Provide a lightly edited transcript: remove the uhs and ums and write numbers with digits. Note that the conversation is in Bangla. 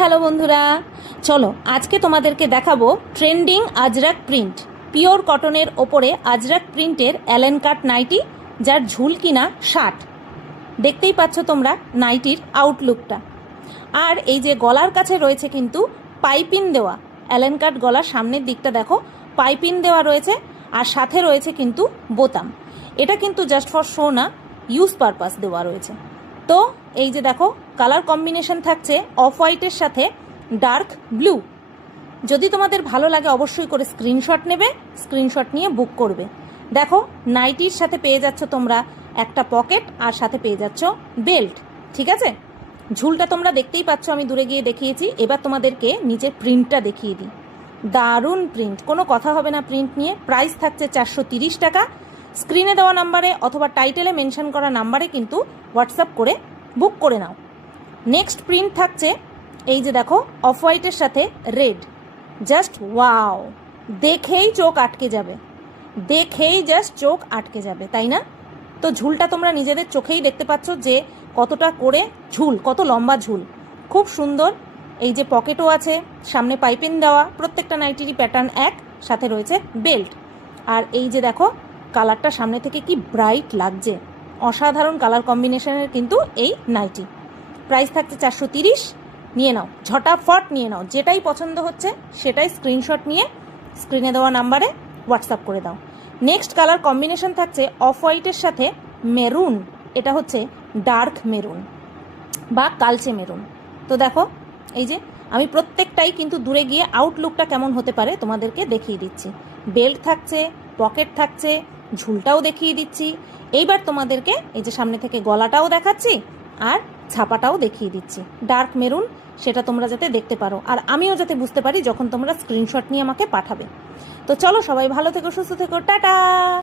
হ্যালো বন্ধুরা, চলো আজকে তোমাদেরকে দেখাবো ট্রেন্ডিং আজরাক প্রিন্ট, পিওর কটনের ওপরে আজরাক প্রিন্টের অ্যালেন কাট নাইটি, যার ঝুল কিনা 60। দেখতেই পাচ্ছ তোমরা নাইটির আউটলুকটা। আর এই যে গলার কাছে রয়েছে কিন্তু পাইপিন দেওয়া, অ্যালেন কাট গলার সামনের দিকটা দেখো পাইপিন দেওয়া রয়েছে, আর সাথে রয়েছে কিন্তু বোতাম। এটা কিন্তু জাস্ট ফর শো না, ইউজ পারপাস দেওয়া রয়েছে। তো এই যে দেখো কালার কম্বিনেশন থাকছে অফ হোয়াইটের সাথে ডার্ক ব্লু। যদি তোমাদের ভালো লাগে অবশ্যই করে স্ক্রিনশট নেবে, স্ক্রিনশট নিয়ে বুক করবে। দেখো নাইটির সাথে পেয়ে যাচ্ছ তোমরা একটা পকেট, আর সাথে পেয়ে যাচ্ছ বেল্ট। ঠিক আছে, ঝুলটা তোমরা দেখতেই পাচ্ছ, আমি দূরে গিয়ে দেখিয়েছি। এবার তোমাদেরকে নিচের প্রিন্টটা দেখিয়ে দিই। দারুণ প্রিন্ট, কোনো কথা হবে না প্রিন্ট নিয়ে। প্রাইস থাকছে 430 টাকা। স্ক্রিনে দেওয়া নাম্বারে অথবা টাইটেলে মেনশন করা নাম্বারে কিন্তু হোয়াটসঅ্যাপ করে বুক করে নাও। নেক্সট প্রিন্ট থাকছে এই যে দেখো অফ হোয়াইটের সাথে রেড। জাস্ট ওয়াও, দেখেই চোখ আটকে যাবে, দেখেই জাস্ট চোখ আটকে যাবে, তাই না? তো ঝুলটা তোমরা নিজেদের চোখেই দেখতে পাচ্ছ যে কতটা করে ঝুল, কত লম্বা ঝুল, খুব সুন্দর। এই যে পকেটও আছে, সামনে পাইপিং দেওয়া, প্রত্যেকটা নাইটিরই প্যাটার্ন এক, সাথে রয়েছে বেল্ট। আর এই যে দেখো কালারটা সামনে থেকে কি ব্রাইট লাগছে, অসাধারণ কালার কম্বিনেশনের কিন্তু এই নাইটি। প্রাইস থাকছে 430। নিয়ে নাও, ঝটাফট নিয়ে নাও, যেটাই পছন্দ হচ্ছে সেটাই স্ক্রিনশট নিয়ে স্ক্রিনে দেওয়া নাম্বারে হোয়াটসঅ্যাপ করে দাও। নেক্সট কালার কম্বিনেশন থাকছে অফ হোয়াইটের সাথে মেরুন। এটা হচ্ছে ডার্ক মেরুন বা কালচে মেরুন। তো দেখো এই যে আমি প্রত্যেকটাই কিন্তু দূরে গিয়ে আউটলুকটা কেমন হতে পারে তোমাদেরকে দেখিয়ে দিচ্ছি। বেল্ট থাকছে, পকেট থাকছে, ঝুলটাও দেখিয়ে দিচ্ছি। এইবার তোমাদেরকে এই যে সামনে থেকে গলাটাও দেখাচ্ছি, আর ছাপাটাও দেখিয়ে দিচ্ছি ডার্ক মেরুন, সেটা তোমরা যাতে দেখতে পারো, আর আমিও যাতে বুঝতে পারি যখন তোমরা স্ক্রিনশট নিয়ে আমাকে পাঠাবে। তো চলো সবাই ভালো থেকো, সুস্থ থেকো, টাটা।